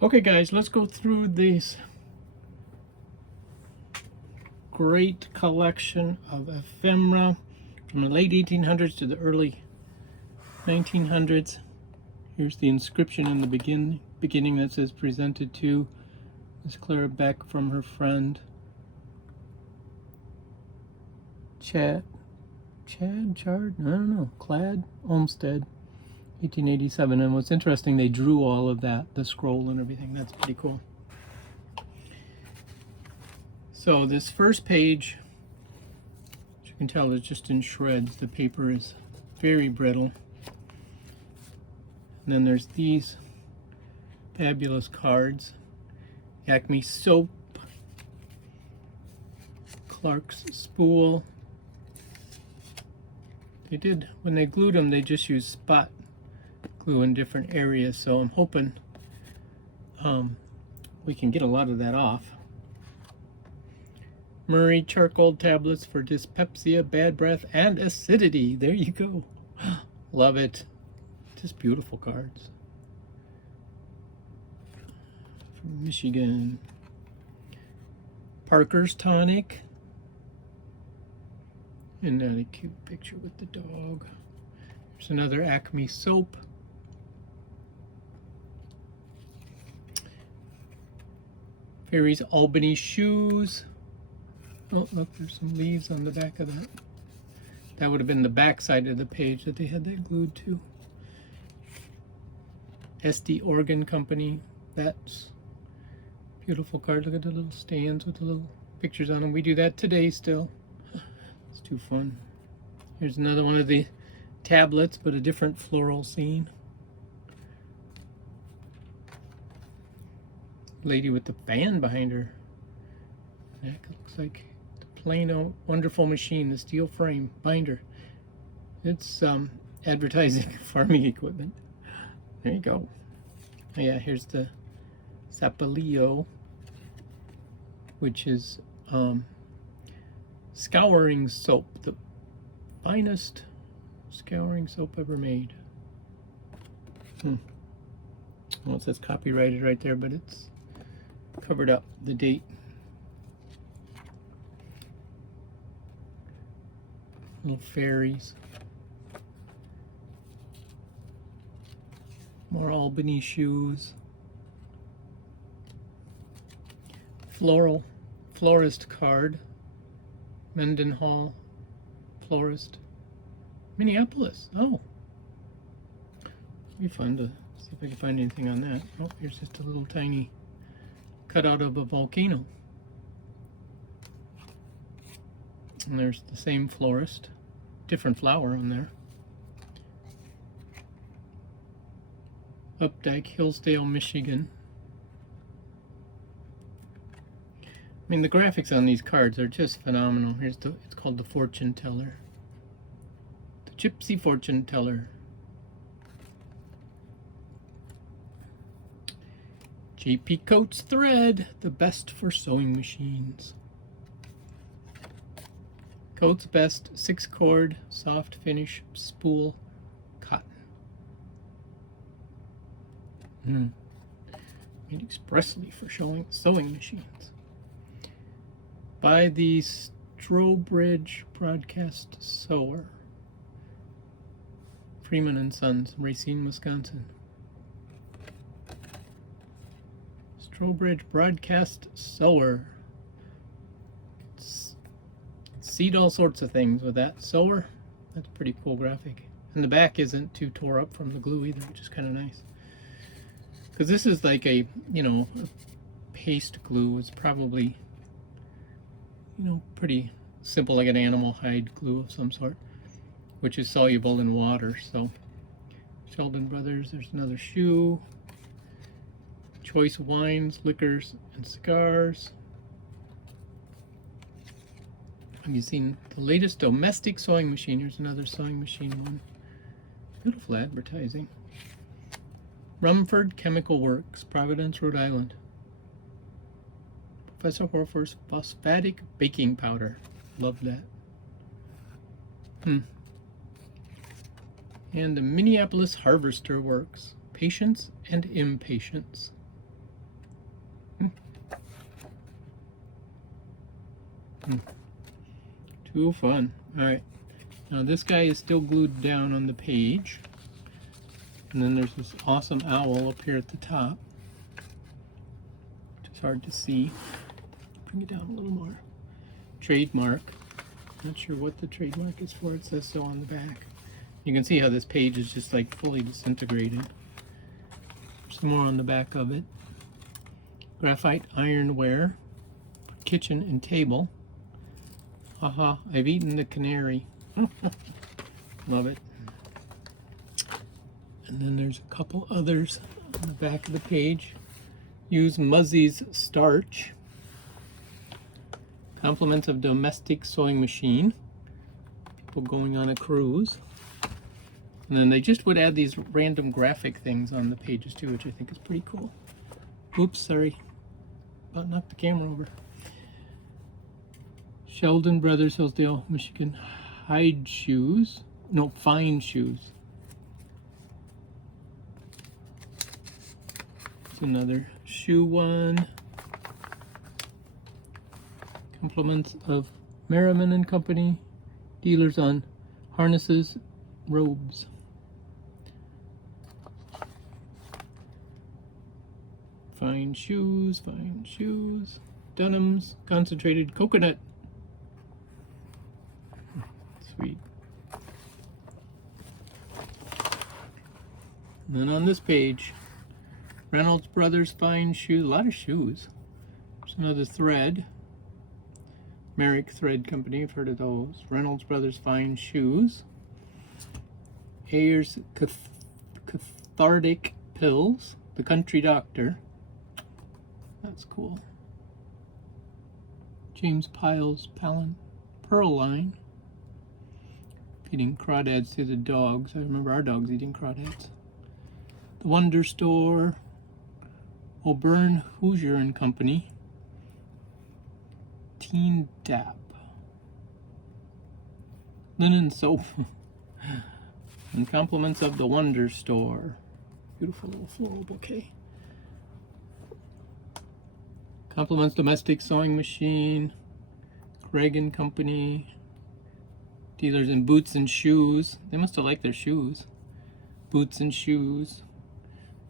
Okay guys, let's go through this great collection of ephemera from the late 1800s to the early 1900s. Here's the inscription in the beginning that says presented to Miss Clara Beck from her friend Chad, I don't know, Clad Olmsted, 1887. And what's interesting, they drew all of that, the scroll and everything. That's pretty cool. So this first page, as you can tell, is just in shreds. The paper is very brittle. And then there's these fabulous cards. Acme soap, Clark's spool. They did, when they glued them, they just used spot glue in different areas. So I'm hoping we can get a lot of that off. Murray charcoal tablets for dyspepsia, bad breath, and acidity. There you go. Love it. Just beautiful cards. From Michigan. Parker's tonic. Isn't that a cute picture with the dog? There's another Acme soap. Fairy's Albany shoes. Oh, look, there's some leaves on the back of that. That would have been the back side of the page that they had that glued to. SD Organ Company. That's beautiful card. Look at the little stands with the little pictures on them. We do that today still. It's too fun. Here's another one of the tablets, but a different floral scene. Lady with the fan behind her. That looks like the Plano Wonderful Machine, the steel frame binder. It's advertising farming equipment. There you go. Oh, yeah, here's the Sapalillo, which is scouring soap, the finest scouring soap ever made. Well, it says copyrighted right there, but it's covered up, the date. Little fairies. More Albany shoes. Floral, florist card. Mendenhall, florist. Minneapolis. Oh. It'd be fun to see if I can find anything on that. Oh, here's just a little tiny cutout of a volcano. And there's the same florist. Different flower on there. Updike, Hillsdale, Michigan. I mean, the graphics on these cards are just phenomenal. Here's it's called the Fortune Teller. The Gypsy Fortune Teller. J.P. Coates thread, the best for sewing machines. Coates Best 6-cord soft finish spool cotton. Made expressly for sewing machines. By the Strobridge Broadcast Sewer. Freeman and Sons, Racine, Wisconsin. Strobridge Broadcast Sewer. Seed all sorts of things with that sewer. That's a pretty cool graphic. And the back isn't too tore up from the glue either, which is kind of nice. Because this is like a, a paste glue. It's probably, pretty simple, like an animal hide glue of some sort, which is soluble in water. So, Sheldon Brothers, there's another shoe. Choice wines, liquors, and cigars. Have you seen the latest domestic sewing machine? Here's another sewing machine one. Beautiful advertising. Rumford Chemical Works, Providence, Rhode Island. Professor Horfer's phosphatic baking powder. Love that. And the Minneapolis Harvester Works, Patience and Impatience. Too fun. Alright. Now this guy is still glued down on the page. And then there's this awesome owl up here at the top. Which is hard to see. Bring it down a little more. Trademark. Not sure what the trademark is for. It says so on the back. You can see how this page is just like fully disintegrated. Some more on the back of it. Graphite ironware. Kitchen and table. Haha, I've eaten the canary. Love it. And then there's a couple others on the back of the page. Use Muzzy's starch. Compliments of domestic sewing machine. People going on a cruise. And then they just would add these random graphic things on the pages too, which I think is pretty cool. Oops, sorry. About knocked the camera over. Sheldon Brothers, Hillsdale, Michigan. Hide shoes. No, fine shoes. It's another shoe one. Compliments of Merriman and Company. Dealers on harnesses, robes. Fine shoes, fine shoes. Dunham's concentrated coconut. Sweet. And then on this page, Reynolds Brothers fine shoes. A lot of shoes. There's another thread. Merrick Thread Company, I've heard of those. Reynolds Brothers fine shoes. Ayers cathartic pills. The Country Doctor. That's cool. James Piles Pearl Line. Feeding crawdads to the dogs. I remember our dogs eating crawdads. The Wonder Store. O'Byrne Hoosier and Company. Teen Dap. Linen soap. And compliments of the Wonder Store. Beautiful little floral bouquet. Compliments domestic sewing machine. Craig and Company. Dealers in boots and shoes. They must have liked their shoes. Boots and shoes.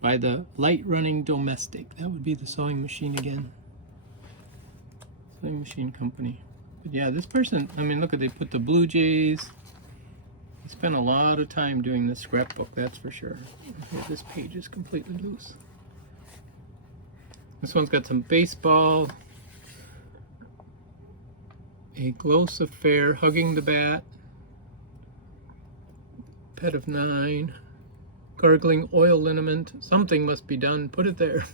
By the light running domestic. That would be the sewing machine again. Sewing machine company. But yeah, this person, I mean, look at, they put the Blue Jays. They spent a lot of time doing this scrapbook, that's for sure. Here, this page is completely loose. This one's got some baseball. A Close Affair, Hugging the Bat. Pet of 9. Gargling oil liniment. Something must be done. Put it there.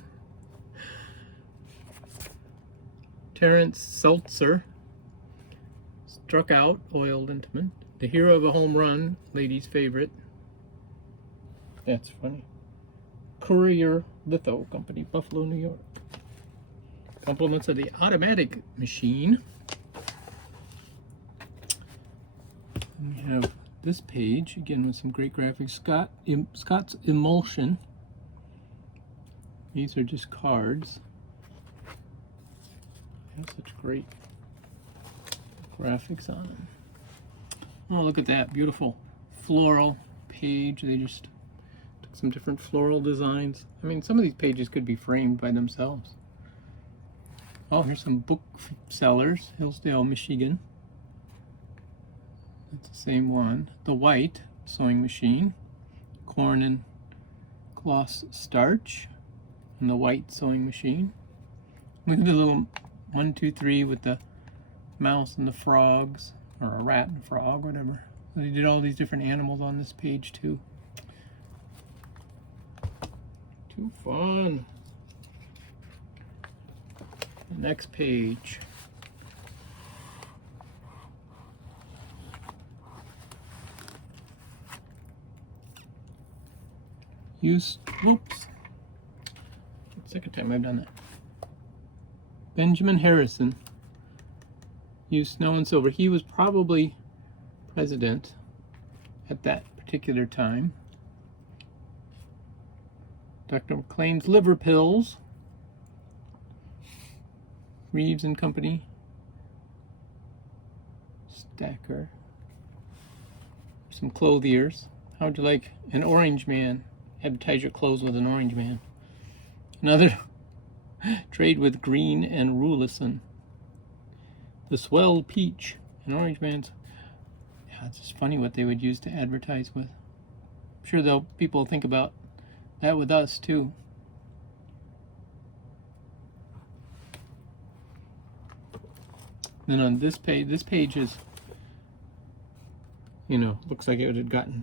Terrence Seltzer. Struck Out oil liniment. The Hero of a Home Run. Ladies' favorite. That's funny. Courier Litho Company, Buffalo, New York. Compliments of the automatic machine. And we have this page again with some great graphics. Scott's Emulsion. These are just cards. Have such great graphics on them. Oh, look at that beautiful floral page. They just took some different floral designs. I mean, some of these pages could be framed by themselves. Oh, here's some booksellers. Hillsdale, Michigan. That's the same one. The White Sewing Machine. Corn and Cloth Starch. And the White Sewing Machine. Look at the little 1, 2, 3 with the mouse and the frogs. Or a rat and a frog, whatever. They did all these different animals on this page too. Too fun. The next page. Whoops. Second time I've done that. Benjamin Harrison. Used Snow and Silver. He was probably president at that particular time. Dr. McLean's Liver Pills. Reeves and Company. stacker. Some clothiers. How would you like an orange man? Advertise your clothes with an orange man. Another trade with green and rulison. The swell peach. An orange man's. Yeah, it's just funny what they would use to advertise with. I'm sure people think about that with us too. Then on this page is, you know, looks like it had gotten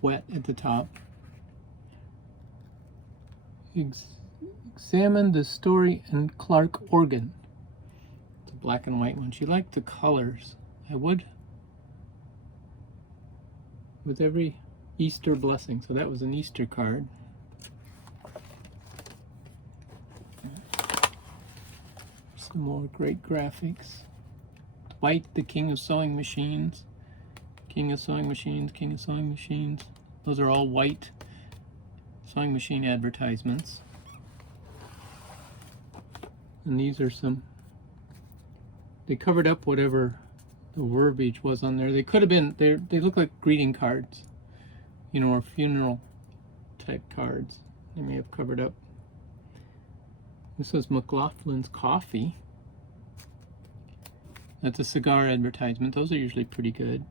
wet at the top. Examine the story in Clark organ. It's a black and white one. She liked the colors. I would with every Easter blessing. So that was an Easter card. Some more great graphics. Dwight, the king of sewing machines. King of sewing machines, king of sewing machines. Those are all white sewing machine advertisements. And these are some, they covered up whatever the verbiage was on there. They could have been, they look like greeting cards, you know, or funeral type cards. They may have covered up. This was McLaughlin's Coffee. That's a cigar advertisement. Those are usually pretty good.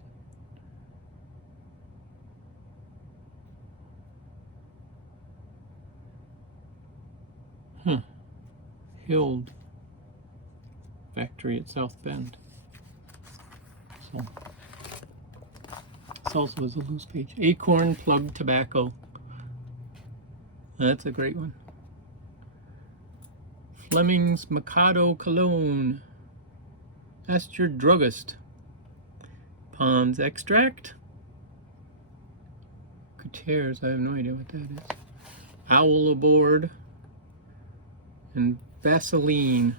Hild factory at South Bend. So this also is a loose page. Acorn plug tobacco. That's a great one. Fleming's Mikado cologne. Ask your druggist. Pond's extract. Gutierrez, I have no idea what that is. Owl aboard. And Vaseline.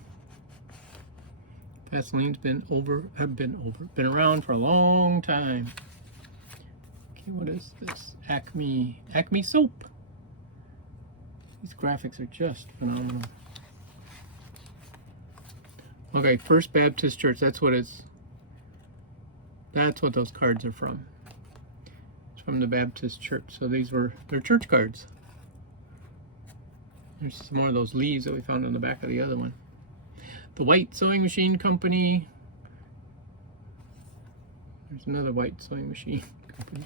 Vaseline's been around for a long time. Okay, what is this? Acme soap. These graphics are just phenomenal. Okay, First Baptist Church. That's what those cards are from. It's from the Baptist Church. So they're church cards. There's some more of those leaves that we found on the back of the other one. The White Sewing Machine Company. There's another White Sewing Machine Company.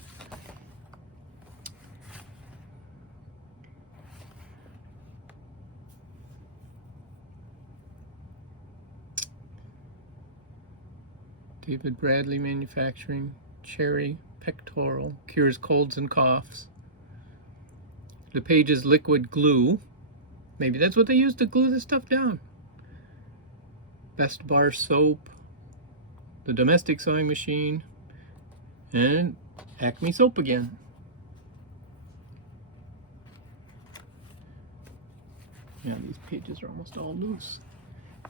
David Bradley Manufacturing. Cherry Pectoral. Cures colds and coughs. LePage's Liquid Glue. Maybe that's what they use to glue this stuff down. Best Bar Soap. The Domestic Sewing Machine. And Acme Soap again. Yeah, these pages are almost all loose.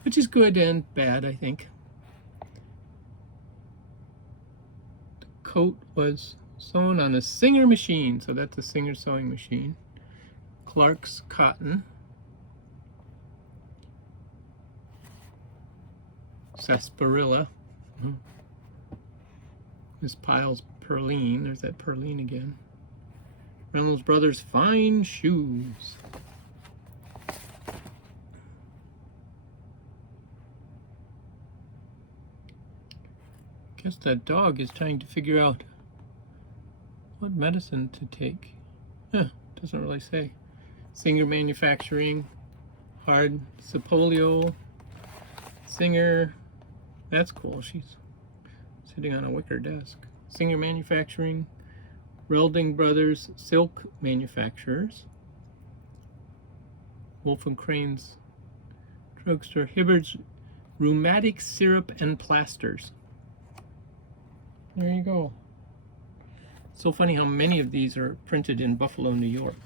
Which is good and bad, I think. The coat was sewn on a Singer machine. So that's a Singer sewing machine. Clark's Cotton. Sarsaparilla. Miss Pile's Perline. There's that Perline again. Reynolds Brothers Fine Shoes. Guess that dog is trying to figure out what medicine to take. Doesn't really say. Singer Manufacturing. Hard Sapolio. Singer. That's cool. She's sitting on a wicker desk. Singer Manufacturing. Relding Brothers Silk Manufacturers. Wolf and Crane's Drugstore. Hibbard's Rheumatic Syrup and Plasters. There you go. So funny how many of these are printed in Buffalo, New York.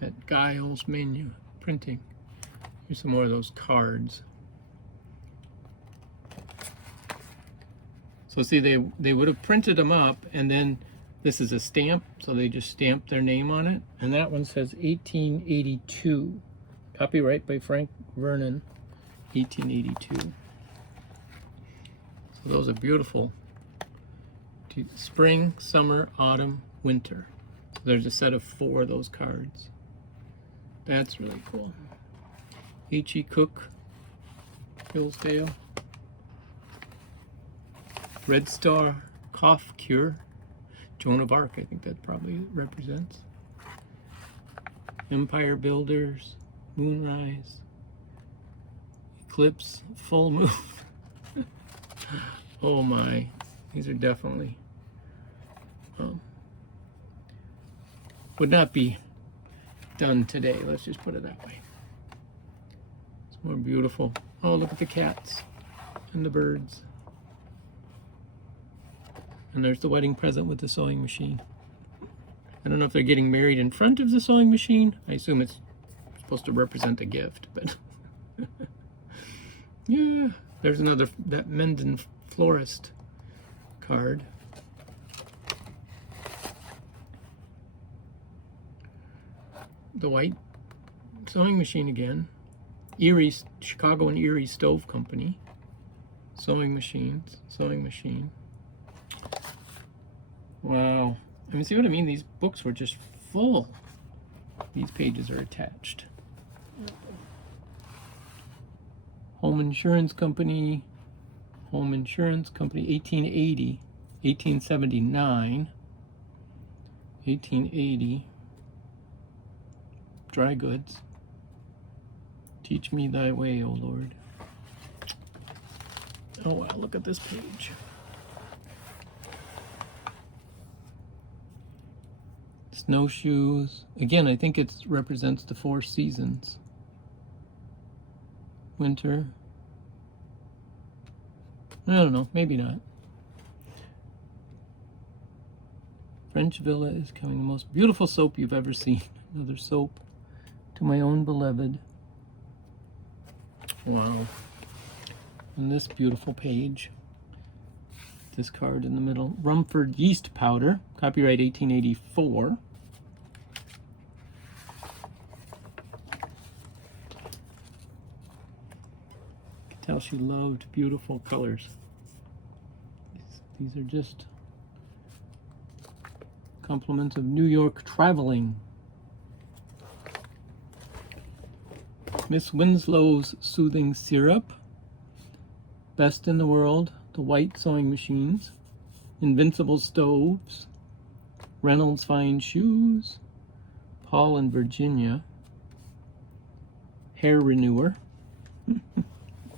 At Giles Menu Printing. Here's some more of those cards. So see, they would have printed them up, and then this is a stamp, so they just stamped their name on it. And that one says 1882. Copyright by Frank Vernon, 1882. So those are beautiful. Spring, summer, autumn, winter. So there's a set of 4 of those cards. That's really cool. H.E. Cook, Hillsdale. Red Star Cough Cure. Joan of Arc, I think that probably represents. Empire Builders, Moonrise, Eclipse, Full Moon. Oh my, these are definitely would not be done today. Let's just put it that way. It's more beautiful. Oh, look at the cats and the birds. And there's the wedding present with the sewing machine. I don't know if they're getting married in front of the sewing machine. I assume it's supposed to represent a gift, but yeah. There's another, that Menden Florist card. The white sewing machine again. Erie, Chicago and Erie Stove Company. Sewing machines, sewing machine. Wow. I mean, see what I mean? These books were just full. These pages are attached. Home Insurance Company. Home Insurance Company, 1880, 1879, 1880. Dry goods. Teach me thy way, O Lord. Oh wow, look at this page. Snowshoes. Again, I think it represents the 4 seasons. Winter. I don't know, maybe not. French Villa is coming. The most beautiful soap you've ever seen. Another soap. To my own beloved. Wow. And this beautiful page. This card in the middle. Rumford yeast powder. Copyright 1884. You can tell she loved beautiful colors. These are just compliments of New York traveling. Miss Winslow's Soothing Syrup. Best in the World. The White Sewing Machines. Invincible Stoves. Reynolds Fine Shoes. Paul and Virginia. Hair Renewer.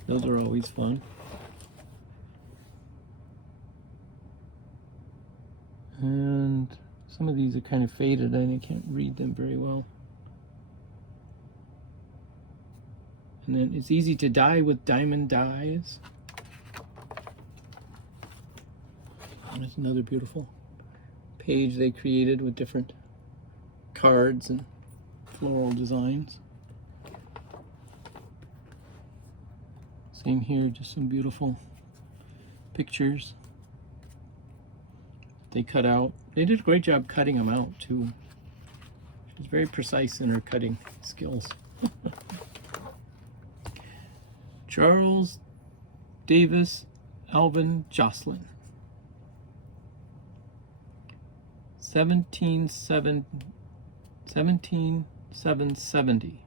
Those are always fun. And some of these are kind of faded and I can't read them very well. And then it's easy to dye with diamond dyes. And there's another beautiful page they created with different cards and floral designs. Same here, just some beautiful pictures they cut out. They did a great job cutting them out too. She's very precise in her cutting skills. Charles Davis Alvin Jocelyn. 17770.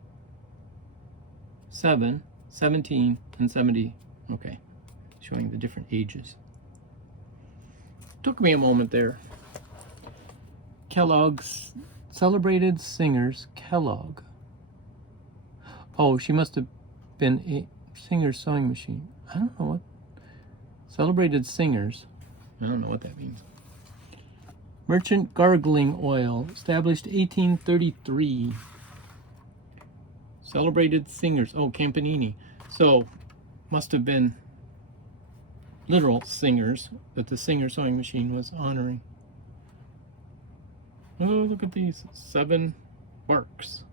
7, 17, and 70. Okay, showing the different ages. Took me a moment there. Kellogg's Celebrated Singers. Kellogg. Oh, she must have been a Singer Sewing Machine. I don't know what. Celebrated Singers. I don't know what that means. Merchant Gargling Oil. Established 1833. Celebrated Singers. Oh, Campanini. So, must have been literal singers that the Singer Sewing Machine was honoring. Oh, look at these. 7 barks.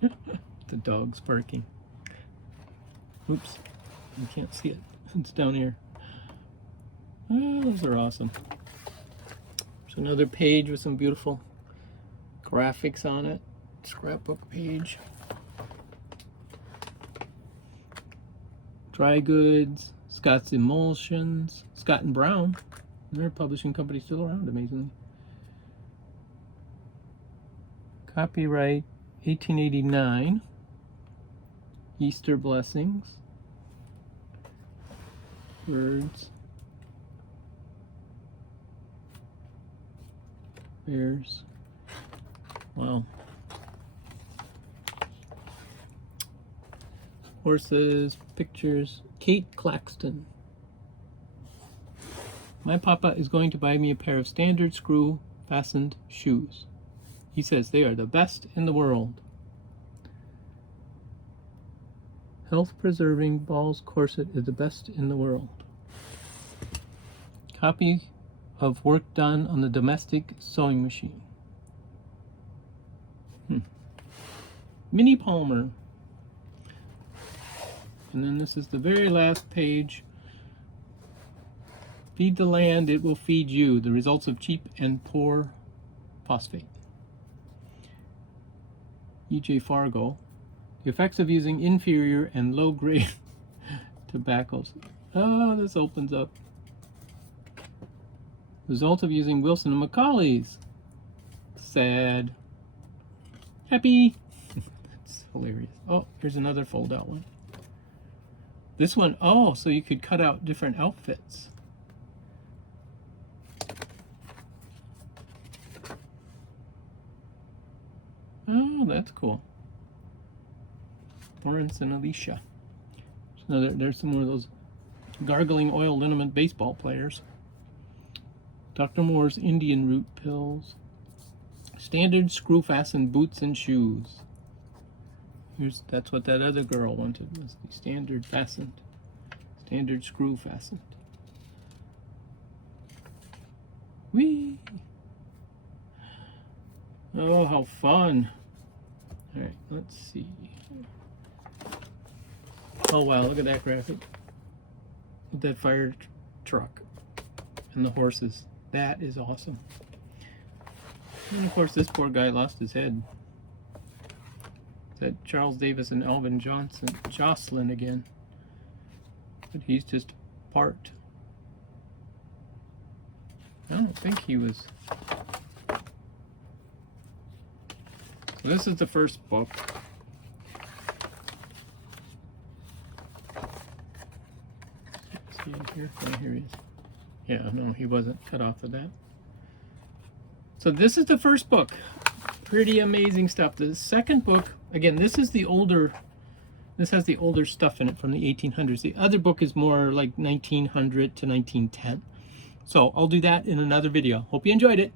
The dog's barking. Oops. You can't see it. It's down here. Oh, those are awesome. There's another page with some beautiful graphics on it. Scrapbook page. Dry Goods, Scott's Emulsions, Scott and Brown. Their publishing company still around, amazingly. Copyright 1889. Easter Blessings. Birds. Bears. Wow. Horses, pictures. Kate Claxton. My papa is going to buy me a pair of standard screw fastened shoes. He says they are the best in the world. Health preserving balls corset is the best in the world. Copy of work done on the domestic sewing machine. Minnie Palmer. And then this is the very last page. Feed the land, it will feed you. The results of cheap and poor phosphate. E.J. Fargo. The effects of using inferior and low-grade tobaccos. Oh, this opens up. Result of using Wilson and Macaulay's. Sad. Happy. That's hilarious. Oh, here's another fold-out one. This one, oh, so you could cut out different outfits. Oh, that's cool. Lawrence and Alicia. So there's some more of those gargling oil liniment baseball players. Dr. Moore's Indian root pills. Standard screw fastened boots and shoes. That's what that other girl wanted, was the standard fastened. Standard screw fastened. Whee! Oh, how fun. Alright, let's see. Oh wow, look at that graphic. With that fire truck and the horses. That is awesome. And of course this poor guy lost his head. That Charles Davis and Alvin Jocelyn again. But he's just part. I don't think he was. So this is the first book. See in here? Oh, here he is. Yeah, no, he wasn't cut off of that. So this is the first book. Pretty amazing stuff. The second book, again, this is the older, this has the older stuff in it from the 1800s. The other book is more like 1900 to 1910. So I'll do that in another video. Hope you enjoyed it.